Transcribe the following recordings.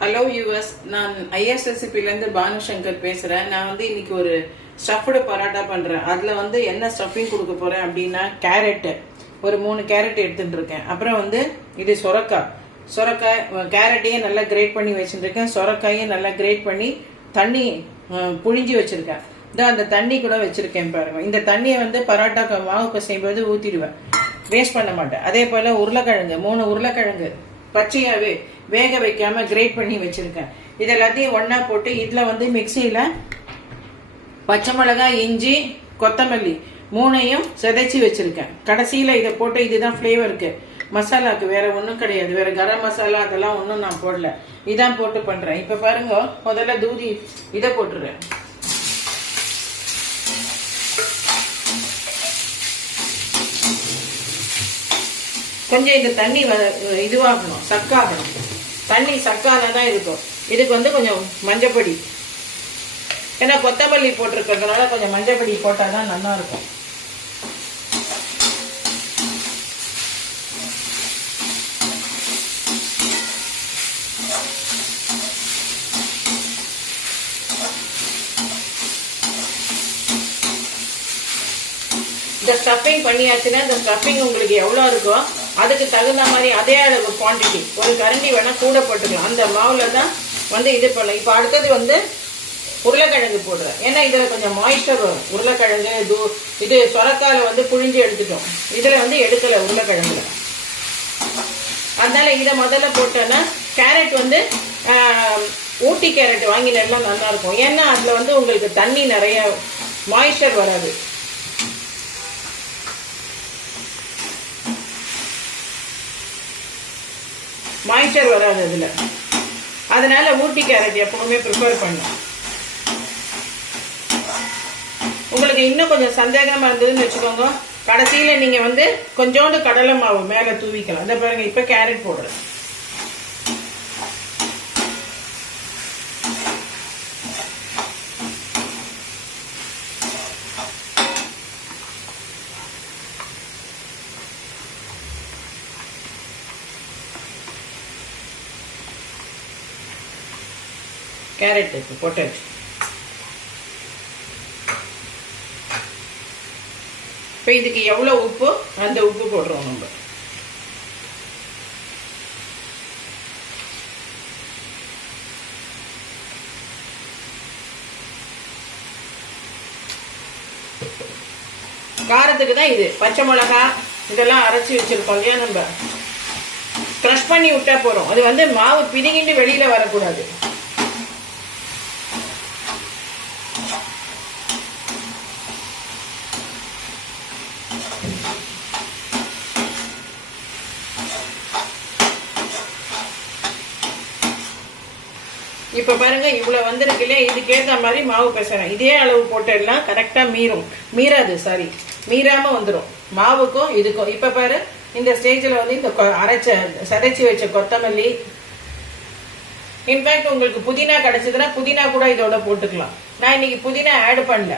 Hello US நான் ஐஎஸ்எஸ்சிபிலேருந்து பானு சங்கர் பேசுகிறேன் நான் வந்து இன்னைக்கு ஒரு ஸ்டஃப்டு பரோட்டா பண்ணுறேன் அதில் வந்து என்ன ஸ்டஃபிங் கொடுக்க போகிறேன் அப்படின்னா கேரட்டு. ஒரு மூணு கேரட் எடுத்துகிட்டு இருக்கேன். அப்புறம் வந்து இது சொரக்காய். சொரக்காய் கேரட்டையும் நல்லா கிரேட் பண்ணி வச்சுருக்கேன். சொரக்காயும் நல்லா கிரேட் பண்ணி தண்ணி புழிஞ்சு வச்சுருக்கேன். இதோ அந்த தண்ணி கூட வச்சுருக்கேன் பாருங்கள் இந்த தண்ணியை வந்து பரோட்டா மாவு பசையும்போது ஊற்றிடுவேன் வேஸ்ட் பண்ண மாட்டேன். அதே போல் உருளைக்கிழங்கு. மூணு உருளைக்கிழங்கு. பச்சையாகவே வேக வைக்காமல் கிரேட் பண்ணி வச்சிருக்கேன். இது எல்லாத்தையும் ஒன்றா போட்டு இதில் வந்து மிக்சியில் பச்சை மிளகாய் இஞ்சி கொத்தமல்லி மூணையும் சிதைச்சி வச்சிருக்கேன். கடைசியில் இதை போட்டு இதுதான் ஃப்ளேவருக்கு மசாலாக்கு வேறு ஒன்றும் கிடையாது. வேற கரம் மசாலா அதெல்லாம் ஒன்றும் நான் போடல. இதான் போட்டு பண்ணுறேன் இப்போ பாருங்க முதல்ல தூதி இதை போட்டுறேன் கொஞ்சம் இந்த தண்ணி வ- இதுவாகணும் சக்காகணும். தண்ணி சக்கால தான் இருக்கும். இதுக்கு வந்து கொஞ்சம் மஞ்சப்பொடி. ஏன்னா கொத்தமல்லி போட்டிருக்கிறதுனால கொஞ்சம் மஞ்சப்பொடி போட்டால் தான் நல்லா இருக்கும் இந்த ஸ்டஃபிங் பண்ணியாச்சுன்னா இந்த ஸ்டஃபிங் உங்களுக்கு எவ்வளோ இருக்கோ அதுக்கு தகுந்த மாதிரி அதே அளவு குவாண்டிட்டி ஒரு கரண்டி வேணால் கூட போட்டுக்கலாம். அந்த மாவில் தான் வந்து இது பண்ணலாம் இப்போ அடுத்தது வந்து உருளைக்கிழங்கு போடுறேன். ஏன்னா இதில் கொஞ்சம் மாய்ஸ்டர் வரும். உருளைக்கிழங்கு இது இது சொரக்கால வந்து புழிஞ்சு எடுத்துட்டோம். இதில் வந்து எடுக்கலை உருளைக்கிழங்குல. அதனால இதை முதல்ல போட்டோன்னா கேரட் வந்து ஊட்டி கேரட் வாங்கினா நல்லா இருக்கும். ஏன்னா அதில் வந்து உங்களுக்கு தண்ணி நிறைய மாய்ஸ்டர் வராது. மாய்ச்சர் வராது அதில். அதனால ஊட்டி கேரட் எப்பவுமே ப்ரிஃபர் பண்ணும். உங்களுக்கு இன்னும் கொஞ்சம் சந்தேகமா இருந்ததுன்னு வச்சுக்கோங்க. கடைசியில நீங்க வந்து கொஞ்சோண்டு கடலை மாவு மேல தூவிக்கலாம். அந்த பாருங்க இப்ப கேரட் போடுறேன். கேரட் இப்போ போட்டாச்சு இப்போ இதுக்கு எவ்வளோ உப்பு? அந்த உப்பு போடுறோம் நம்ம. காரத்துக்கு தான் இது. பச்சை மிளகா இதெல்லாம் அரைச்சி வச்சிருக்கோம் இல்லையா நம்ம? க்ரஷ் பண்ணி விட்டா போறோம் அது வந்து மாவு பிதுங்கிட்டு வெளியில வரக்கூடாது. இப்ப பாருங்க இவ்வளவு வந்திருக்கு இல்லையா இதுக்கேத்த மாதிரி மாவு பிசைறேன். இதே அளவு போட்டெல்லாம் கரெக்டா மீறும். மீறாது சாரி மீறாம வந்துடும் மாவுக்கும் இதுக்கும். இப்ப பாரு இந்த ஸ்டேஜ்ல வந்து இந்த கொ- அரைச்ச சதைச்சி வச்ச கொத்தமல்லி. இன்ஃபேக்ட் உங்களுக்கு புதினா கிடைச்சதுன்னா புதினா கூட இதோட போட்டுக்கலாம். நான் இன்னைக்கு புதினா ஆட் பண்ணல.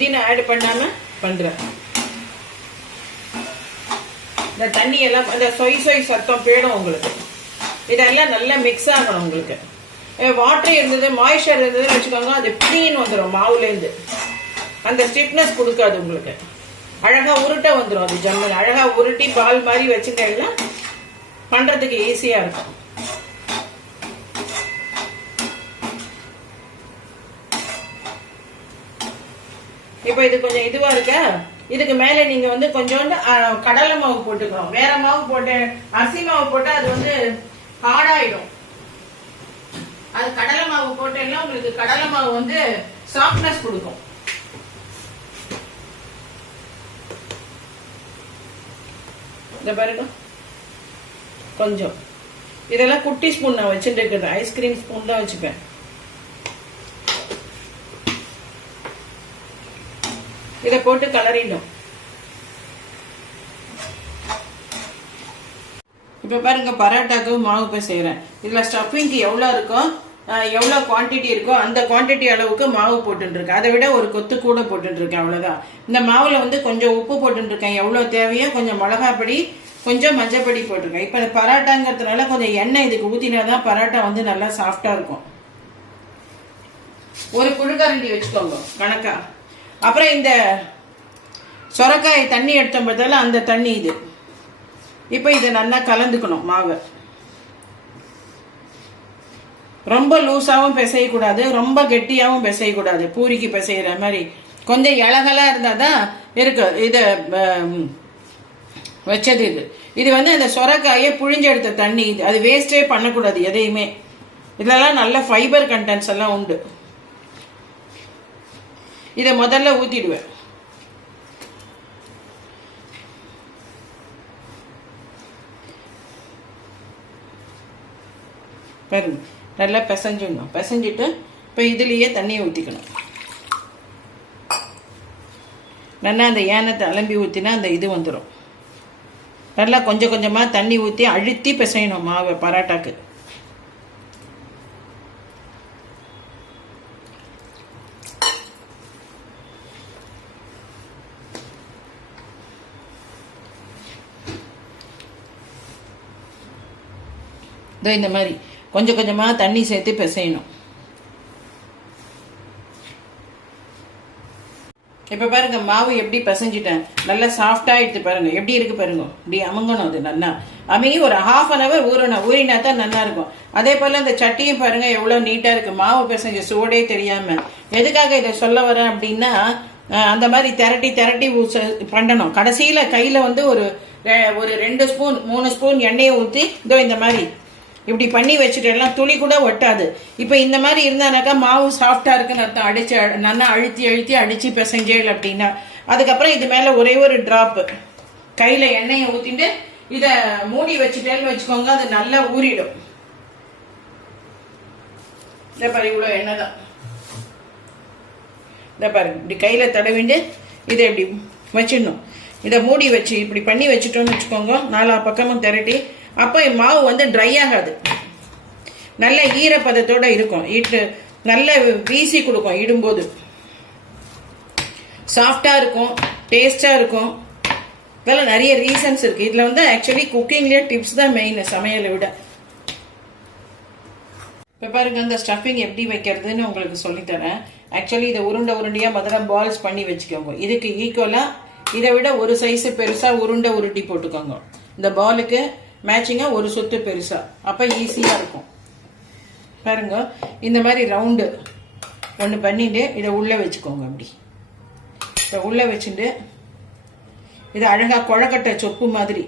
புதினா ஆட் பண்ணாம பண்றேன் இந்த தண்ணி எல்லாம் அந்த சொய் சொய் சத்தம் போயிடும் உங்களுக்கு. இதெல்லாம் நல்லா மிக்ஸ் ஆகணும் உங்களுக்கு. வாட்டர் இருந்தது மாய்ஸ்சர் இருந்ததுன்னு வச்சுக்கோங்க அது பிடின்னு வந்துடும் மாவுலேருந்து அந்த ஸ்டிப்னஸ் கொடுக்காது உங்களுக்கு. அழகா உருட்ட வந்துடும் அது ஜம்முன்னு அழகா உருட்டி பால் மாதிரி வச்சுட்டீங்கன்னா பண்றதுக்கு ஈஸியா இருக்கும். இப்போ இது கொஞ்சம் இதுவா இருக்க. இதுக்கு மேல நீங்க வந்து கொஞ்சோண்டு கடலை மாவு போட்டுக்கணும். வேற மாவு போட்டு அரிசி மாவு போட்டா அது வந்து ஹார்டாயிடும். அது கடலை மாவு போட்டேன்னா உங்களுக்கு கடலை மாவு வந்து சாஃப்ட்னஸ் கொடுக்கும். இந்த பாருங்க. கொஞ்சம். இதெல்லாம் குட்டி ஸ்பூன் நான் வச்சுட்டு இருக்கிறேன். ஐஸ்கிரீம் ஸ்பூன் தான் வச்சுப்பேன். இதை போட்டு கலரிடணும். இப்போ பாருங்க பரோட்டாக்கு மாவு இப்போ செய்கிறேன் இதில் ஸ்டஃபிங்க்கு எவ்வளோ இருக்கோ எவ்வளோ குவாண்டிட்டி இருக்கோ அந்த குவாண்டிட்டி அளவுக்கு மாவு போட்டுருக்கேன் அதை விட ஒரு கொத்து கூட போட்டுருக்கேன் அவ்வளோதான் இந்த மாவில் வந்து கொஞ்சம் உப்பு போட்டுருக்கேன் எவ்வளோ தேவையோ கொஞ்சம் மிளகாப்பொடி கொஞ்சம் மஞ்சப்பொடி போட்டிருக்கேன். இப்போ இந்த பரோட்டாங்கிறதுனால கொஞ்சம் எண்ணெய் இதுக்கு ஊற்றினா தான் பரோட்டா வந்து நல்லா சாஃப்டாக இருக்கும். ஒரு குழுக்கரண்டி வச்சுக்கோங்க கணக்கா. அப்புறம் இந்த சொரக்காய் தண்ணி எடுத்த பார்த்தால அந்த தண்ணி இது. இப்போ இதை நல்லா கலந்துக்கணும் மாவை. ரொம்ப லூஸாகவும் பிசையக்கூடாது ரொம்ப கெட்டியாகவும் பிசையக்கூடாது. பூரிக்கு பிசைகிற மாதிரி. கொஞ்சம் இலகலாக இருந்தால் தான் இருக்கு இதை வச்சது இது. இது வந்து அந்த சொரக்காயை புழிஞ்செடுத்த தண்ணி இது. அது வேஸ்டே பண்ணக்கூடாது எதையுமே. இதெல்லாம் நல்ல ஃபைபர் கண்டென்ட்ஸ் எல்லாம் உண்டு. இதை முதல்ல ஊற்றிடுவேன் பாருங்க நல்லா பிசைஞ்சிடணும். பிசைஞ்சிட்டு இப்போ இதுலேயே தண்ணியை ஊற்றிக்கணும் நல்லா அந்த ஏனத்தை அலம்பி ஊற்றினா அந்த இது வந்துடும் நல்லா கொஞ்சம் கொஞ்சமாக தண்ணி ஊற்றி அழுத்தி பிசையணும் மாவை பரோட்டாக்கு. இதோ இந்த மாதிரி. கொஞ்சம் கொஞ்சமாக தண்ணி சேர்த்து பிசையணும். இப்போ பாருங்க மாவு எப்படி பசைஞ்சிட்டேன். நல்லா சாஃப்டாக எடுத்து பாருங்க. எப்படி இருக்கு பாருங்க. இப்படி அமுங்கணும் அது நல்லா. அமுங்கி ஒரு ஹாஃப் அன் ஹவர் ஊறணும். ஊறினா தான் நல்லா இருக்கும். அதே போல் அந்த சட்டியும் பாருங்க எவ்வளோ நீட்டாக இருக்கு. மாவு பிசைஞ்ச சூடே தெரியாமல் எதுக்காக இதை சொல்ல வரேன் அப்படின்னா அந்த மாதிரி திரட்டி திரட்டி ஊச பண்ணணும். கடைசியில் கையில் வந்து ஒரு ஒரு ரெண்டு ஸ்பூன் மூணு ஸ்பூன் எண்ணெயை ஊற்றி இதோ இந்த மாதிரி இப்படி பண்ணி வச்சுட்டு எல்லாம் துளி கூட ஒட்டாது. இப்போ இந்த மாதிரி இருந்தானாக்கா மாவு சாஃப்டாக இருக்குன்னு அர்த்தம். அடிச்சு அ- நல்லா அழுத்தி அழுத்தி அடித்து பிசைஞ்சேல் அப்படின்னா. அதுக்கப்புறம் இது மேலே ஒரே ஒரு ட்ராப்பு கையில் எண்ணெயை ஊற்றிட்டு இதை மூடி வச்சுட்டேன்னு வச்சுக்கோங்க அது நல்லா ஊறிடும். இந்த பாரு இவ்வளோ எண்ணெய் தான். இந்த பாருங்க இப்படி கையில் தடவிண்டு இதை இப்படி வச்சிடணும். இதை மூடி வச்சு இப்படி பண்ணி வச்சுட்டோம்னு வச்சுக்கோங்க. நாலா பக்கமும் திரட்டி அப்போ மாவு வந்து ட்ரை ஆகாது. நல்ல ஈரப்பதத்தோட இருக்கும். இட்டு நல்ல வீசி கொடுக்கும் இடும்போது. சாஃப்டாக இருக்கும் டேஸ்டாக இருக்கும். இதெல்லாம் நிறைய ரீசன்ஸ் இருக்குது இதில் வந்து ஆக்சுவலி குக்கிங்லேயே டிப்ஸ் தான் மெயின் சமையலை விட. இப்போ பாருங்க அந்த ஸ்டஃபிங் எப்படி வைக்கிறதுன்னு உங்களுக்கு சொல்லித்தரேன். ஆக்சுவலி இதை உருண்டை உருண்டையாக முதல்ல பால்ஸ் பண்ணி வச்சுக்கோங்க. இதுக்கு ஈக்குவலாக இதை விட ஒரு சைஸு பெருசாக உருண்டை உருட்டி போட்டுக்கோங்க. இந்த பாலுக்கு மேட்சிங்காக ஒரு சொத்து பெருசாக அப்போ ஈஸியாக இருக்கும். பாருங்க இந்த மாதிரி ரவுண்டு ஒன்று பண்ணிட்டு இதை உள்ளே வச்சுக்கோங்க அப்படி. இதை உள்ளே வச்சுட்டு இது அழகாக குழக்கட்டை சொப்பு மாதிரி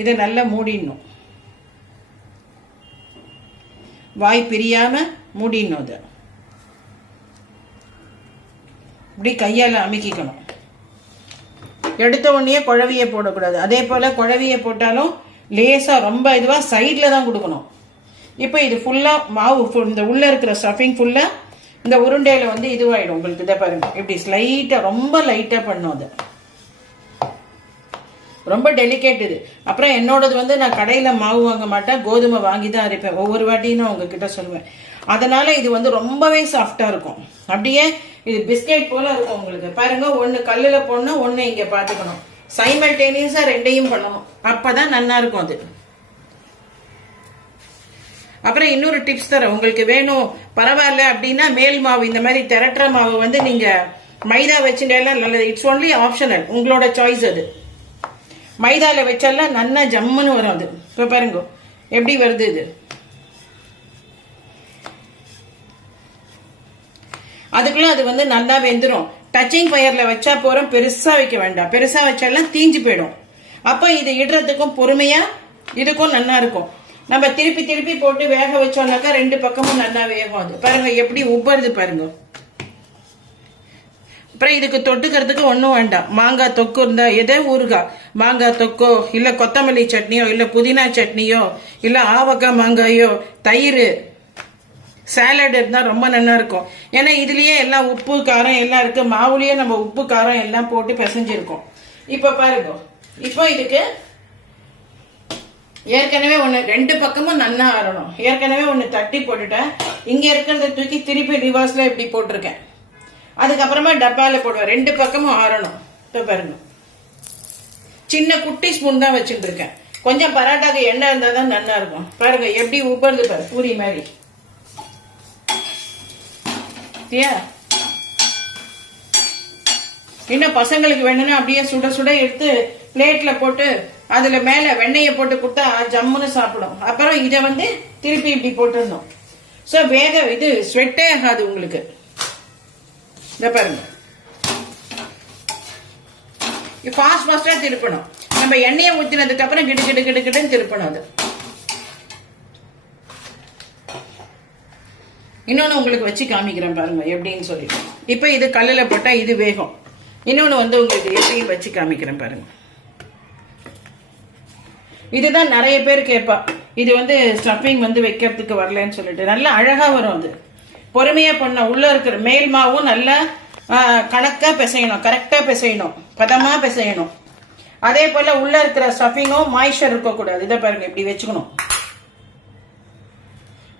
இதை நல்லா மூடிடணும். வாய் பிரியாம மூடிடணும் அதை இப்படி கையால் அமுக்கிக்கணும். எடுத்த உடனே குழவியை போடக்கூடாது. அதே போல் குழவியை போட்டாலும் லேசாக ரொம்ப இதுவாக சைடில் தான் கொடுக்கணும். இப்போ இது ஃபுல்லாக மாவு இந்த உள்ளே இருக்கிற ஸ்டஃபிங் ஃபுல்லாக இந்த உருண்டையில் வந்து இதுவாகிடும் உங்களுக்கு இதை பாருங்க. இப்படி ஸ்லைட்டாக ரொம்ப லைட்டாக பண்ணும் அதை. ரொம்ப டெலிகேட் இது. அப்புறம் என்னோடது வந்து நான் கடையில் மாவு வாங்க மாட்டேன். கோதுமை வாங்கி தான் அரைப்பேன். ஒவ்வொரு வாட்டியும் நான் உங்ககிட்ட சொல்லுவேன். அதனால் இது வந்து ரொம்பவே சாஃப்டாக இருக்கும். அப்படியே இது பிஸ்கெட் போல் இருக்கும் உங்களுக்கு. பாருங்கள் ஒன்று கல்லில் போடணும் ஒன்று இங்கே பார்த்துக்கணும் சைமல்டேனியஸாக ரெண்டையும் பண்ணணும். அப்போ தான் நல்லா இருக்கும் அது. அப்புறம் இன்னொரு டிப்ஸ் தரேன். உங்களுக்கு வேணும் பரவாயில்ல அப்படின்னா மேல் மாவு இந்த மாதிரி திரட்டுற மாவு வந்து நீங்க மைதா வச்சுட்டேலாம் நல்லது. இட்ஸ் ஒன்லி ஆப்ஷனல் உங்களோட சாய்ஸ் அது. மைதால வச்சாலாம் நல்லா ஜம்முன்னு வரும் அது. இப்போ பாருங்க. எப்படி வருது இது? அதுக்குள்ள அது வந்து நல்லா வெந்துடும் டச்சிங் ஃபயரில் வச்சா போறோம் பெருசாக வைக்க வேண்டாம். பெருசாக வச்சாலாம் தீஞ்சு போயிடும். அப்போ இது இடுறதுக்கும் பொறுமையாக இதுக்கும் நல்லா இருக்கும். நம்ம திருப்பி திருப்பி போட்டு வேக வச்சோம்னாக்கா ரெண்டு பக்கமும் நல்லா வேகும் அது. பாருங்க எப்படி உப்பருது பாருங்க. அப்புறம் இதுக்கு தொட்டுக்கிறதுக்கு ஒன்றும் வேண்டாம். மாங்காய் தொக்கு இருந்தால் எதோ ஊறுகாய். மாங்காய் தொக்கோ இல்லை கொத்தமல்லி சட்னியோ இல்லை புதினா சட்னியோ இல்லை ஆவக்காய் மாங்காயோ தயிர் சாலட் இருந்தால் ரொம்ப நல்லா இருக்கும். ஏன்னா இதுலேயே எல்லாம் உப்பு காரம் எல்லாம் இருக்குது மாவுலேயே நம்ம உப்பு காரம் எல்லாம் போட்டு பிசைஞ்சிருக்கோம். இப்போ பாருங்க. இப்போ இதுக்கு ஏற்கனவே ஒன்று ரெண்டு பக்கமும் நல்லா ஆறணும். ஏற்கனவே ஒன்று தட்டி போட்டுட்டேன். இங்கே இருக்கிறத தூக்கி திருப்பி ரிவர்ஸில் இப்படி போட்டிருக்கேன். அதுக்கப்புறமா டப்பாவில் போடுவேன். ரெண்டு பக்கமும் ஆறணும். இப்போ பாருங்க. சின்ன குட்டி ஸ்பூன் தான் வச்சுட்டு இருக்கேன் கொஞ்சம் பரோட்டாக்கு எண்ணெய் இருந்தால் தான் நல்லா இருக்கும். பாருங்க எப்படி உப்பருது பாரு பூரி மாதிரி. பார்த்தியா இன்னும் பசங்களுக்கு வேணும்னா அப்படியே சுட சுட எடுத்து பிளேட்ல போட்டு அதுல மேல வெண்ணெயை போட்டு கொடுத்தா ஜம்முன்னு சாப்பிடும். அப்புறம் இதை வந்து திருப்பி இப்படி போட்டுருந்தோம் ஸோ வேக இது ஸ்வெட்டே ஆகாது உங்களுக்கு. இதை பாருங்க. ஃபாஸ்ட் ஃபாஸ்டா திருப்பணும். நம்ம எண்ணெயை ஊற்றினதுக்கு அப்புறம் கிடு கிடு கிடு கிடுன்னு திருப்பணும் அது. இன்னொன்று உங்களுக்கு வச்சு காமிக்கிறேன் பாருங்க எப்படின்னு சொல்லி இப்போ இது கல்லில் போட்டால் இது வேகம். இன்னொன்று வந்து உங்களுக்கு எப்படியும் வச்சு காமிக்கிறேன் பாருங்க. இதுதான் நிறைய பேர் கேட்பா இது வந்து ஸ்டஃபிங் வந்து வைக்கிறதுக்கு வரலன்னு சொல்லிட்டு. நல்லா அழகாக வரும் அது. பொறுமையாக பண்ண உள்ளே இருக்கிற மேல் மாவும் நல்லா கணக்காக பிசையணும் கரெக்டாக பிசையணும் பதமாக பிசையணும். அதே போல் உள்ளே இருக்கிற ஸ்டஃபிங்கும் மாய்ச்சர் இருக்கக்கூடாது. இதை பாருங்க இப்படி வச்சுக்கணும்.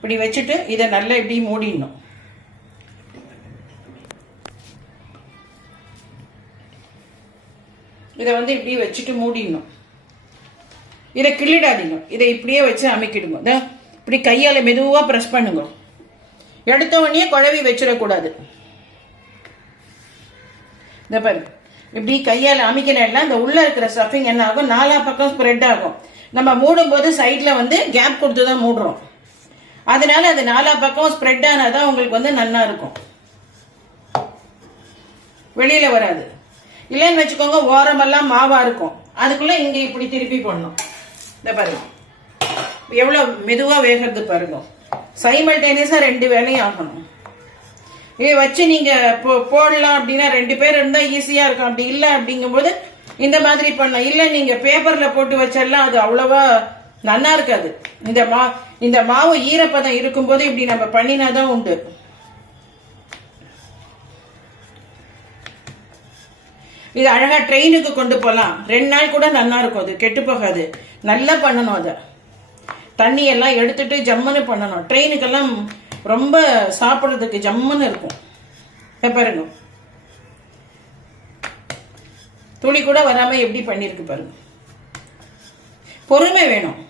இப்படி வச்சுட்டு இதை நல்லா இப்படி மூடிடணும். இதை வந்து இப்படி வச்சுட்டு மூடிடணும். இதை கிள்ளிடாதீங்க. இதை இப்படியே வச்சு அமைக்கிடுங்க. இப்படி கையால் மெதுவாக ப்ரெஸ் பண்ணுங்க. எடுத்த உடனே குழவி வச்சிடக்கூடாது. இந்த பாரு இப்படி கையால் அமைக்கலைன்னா இந்த உள்ளே இருக்கிற ஸ்டஃபிங் என்ன ஆகும்? நாலா பக்கம் ஸ்ப்ரெட் ஆகும். நம்ம மூடும்போது சைடில் வந்து கேப் கொடுத்து தான் மூடுறோம். அதனால அது நாலா பக்கம் ஸ்ப்ரெட் ஆனாதான் உங்களுக்கு வந்து நல்லா இருக்கும். வெளியில வராது. இல்லைன்னு வச்சுக்கோங்க ஓரமெல்லாம் மாவா இருக்கும். அதுக்குள்ள இங்க இப்படி திருப்பி போடணும். இந்த பாருங்க. எவ்வளவு மெதுவா வேகிறது பாருங்க. சைமல்டேனியஸா ரெண்டு வேலையும் ஆகணும். இதை வச்சு நீங்க போ- போடலாம் அப்படின்னா ரெண்டு பேர் இருந்தா ஈஸியா இருக்கும். அப்படி இல்லை அப்படிங்கும்போது இந்த மாதிரி பண்ணலாம். இல்லை நீங்க பேப்பர்ல போட்டு வச்சிடலாம் அது அவ்வளவா நல்லா இருக்காது. இந்த மா இந்த மாவு ஈரப்பதம் இருக்கும்போது இப்படி நம்ம பண்ணினாதான் உண்டு. இது அழகா ட்ரெயினுக்கு கொண்டு போகலாம் ரெண்டு நாள் கூட நல்லா இருக்கும் அது கெட்டு போகாது. நல்லா பண்ணணும் அதை. தண்ணி எல்லாம் எடுத்துட்டு ஜம்முன்னு பண்ணணும். ட்ரெயினுக்கெல்லாம் ரொம்ப சாப்பிட்றதுக்கு ஜம்முன்னு இருக்கும். பாருங்க. துளி கூட வராம எப்படி பண்ணிருக்கு பாருங்க. பொறுமை வேணும்.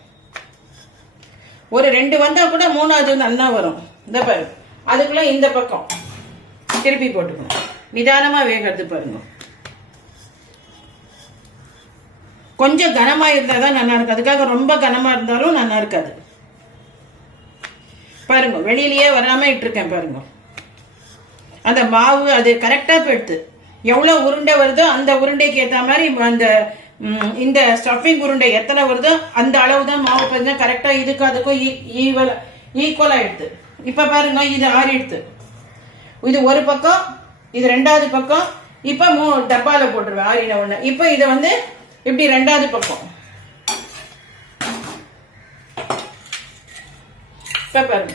ஒரு ரெண்டு வந்தா கூட மூணாவது நல்லா வரும். இந்த பாரு. அதுக்குள்ள இந்த பக்கம். திருப்பி போட்டுக்கணும் நிதானமா வேகிறது பாருங்க. கொஞ்சம் கனமா இருந்தா தான் நல்லா இருக்கும். அதுக்காக ரொம்ப கனமா இருந்தாலும் நல்லா இருக்காது. பாருங்க வெளியிலயே வராம இட்டிருக்கேன் பாருங்க. அந்த மாவு அது கரெக்டா போயிடுது எவ்வளவு உருண்டை வருதோ அந்த உருண்டைக்கு ஏத்த மாதிரி அந்த இந்த ஸ்டஃபிங் உருண்டை எத்தனை வருதோ அந்த அளவு தான் மாவு பார்த்தா கரெக்டா இதுக்கு அதுக்கும் ஈவல் ஈக்குவல் ஆயிடுது இப்ப பாருங்க இது ஆறிடுது இது ஒரு பக்கம் இது ரெண்டாவது பக்கம். இப்ப மூ டப்பால போட்டுருவேன் ஆறின ஒண்ணு இப்ப இதை வந்து இப்படி ரெண்டாவது பக்கம். இப்ப பாருங்க.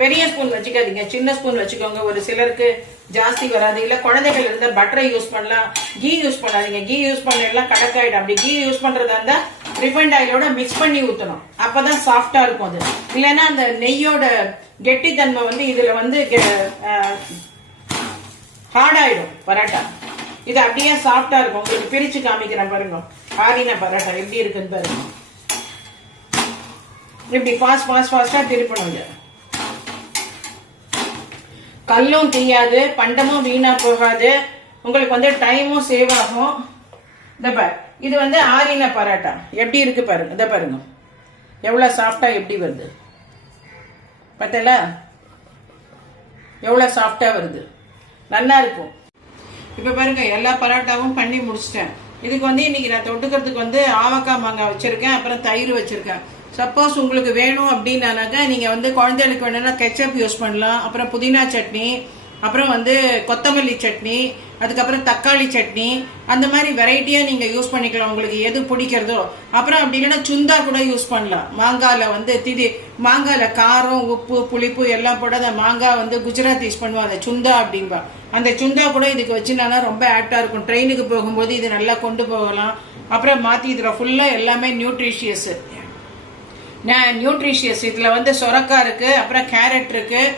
பெரிய ஸ்பூன் வச்சுக்காதீங்க சின்ன ஸ்பூன் வச்சுக்கோங்க. ஒரு சிலருக்கு ஜாஸ்தி வராது. இல்ல குழந்தைகள் இருந்தா பட்டரை யூஸ் பண்ணலாம். கீ யூஸ் பண்ணாதீங்க. கீ யூஸ் பண்ணலாம் கடக்காயிடும் அப்படி கீ யூஸ் பண்றதா இருந்தா ரிஃபைண்ட் ஆயிலோட மிக்ஸ் பண்ணி ஊத்தணும். அப்பதான் சாஃப்டா இருக்கும் அது. இல்லைன்னா அந்த நெய்யோட கெட்டித்தன்மை வந்து இதுல வந்து ஹார்ட் ஆயிடும். பரோட்டா. இது அப்படியே சாஃப்டா இருக்கும். உங்களுக்கு பிரிச்சு காமிக்கிறேன் பாருங்க. ஆறின பரோட்டா எப்படி இருக்குன்னு பாருங்க. இப்படி ஃபாஸ்ட் ஃபாஸ்ட் ஃபாஸ்டா திருப்பணும் இதை. கல்லும் தீயாது பண்டமும் வீணா போகாது. உங்களுக்கு வந்து டைமும் சேவ் ஆகும். இந்த பாரு இது வந்து ஆரின பரோட்டா. எப்படி இருக்கு பாருங்க இதை பாருங்க. எவ்வளோ சாஃப்டா எப்படி வருது? பார்த்தல எவ்வளோ சாஃப்டா வருது? நல்லா இருக்கும். இப்போ பாருங்க எல்லா பரோட்டாவும் பண்ணி முடிச்சிட்டேன். இதுக்கு வந்து இன்னைக்கு நான் தொட்டுக்கிறதுக்கு வந்து ஆவக்காய் மாங்காய் வச்சிருக்கேன் அப்புறம் தயிர் வச்சிருக்கேன். சப்போஸ் உங்களுக்கு வேணும் அப்படின்னாக்கா நீங்கள் வந்து குழந்தைகளுக்கு வேணும்னா கெச்சப் யூஸ் பண்ணலாம் அப்புறம் புதினா சட்னி அப்புறம் வந்து கொத்தமல்லி சட்னி அதுக்கப்புறம் தக்காளி சட்னி அந்த மாதிரி வெரைட்டியாக நீங்கள் யூஸ் பண்ணிக்கலாம். உங்களுக்கு எது பிடிக்கிறதோ. அப்புறம் அப்படி இல்லைன்னா சுந்தா கூட யூஸ் பண்ணலாம். மாங்காயில் வந்து திதி மாங்காயில் காரம் உப்பு புளிப்பு எல்லாம் போட்டு அந்த மாங்காய் வந்து குஜராத் யூஸ் பண்ணுவோம். அந்த சுந்தா அப்படின்பா அந்த சுந்தா கூட இதுக்கு வச்சுனா ரொம்ப ஆக்டாக இருக்கும். ட்ரெயினுக்கு போகும்போது இது நல்லா கொண்டு போகலாம். அப்புறம் மாற்றி இதில் ஃபுல்லாக எல்லாமே நியூட்ரிஷியஸ் நியூட்ரிஷியஸ் இதில் வந்து சொரக்காய் இருக்குது அப்புறம் கேரட் இருக்குது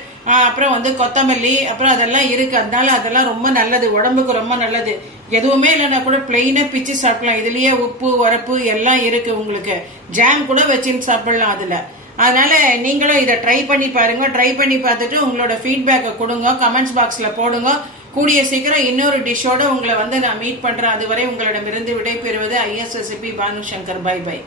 அப்புறம் வந்து கொத்தமல்லி அப்புறம் அதெல்லாம் இருக்குது அதனால அதெல்லாம் ரொம்ப நல்லது. உடம்புக்கு ரொம்ப நல்லது. எதுவுமே இல்லைன்னா கூட பிளெயினாக பிச்சு சாப்பிடலாம். இதுலேயே உப்பு உரப்பு எல்லாம் இருக்குது உங்களுக்கு. ஜாம் கூட வச்சுன்னு சாப்பிடலாம் அதில். அதனால நீங்களும் இதை ட்ரை பண்ணி பாருங்க. ட்ரை பண்ணி பார்த்துட்டு உங்களோட ஃபீட்பேக்கை கொடுங்க. கமெண்ட்ஸ் பாக்ஸில் போடுங்க. கூடிய சீக்கிரம் இன்னொரு டிஷ்ஷோட உங்களை வந்து நான் மீட் பண்ணுறேன் அதுவரை உங்களிடமிருந்து விடைபெறுவது ISSP Banu Shankar bye bye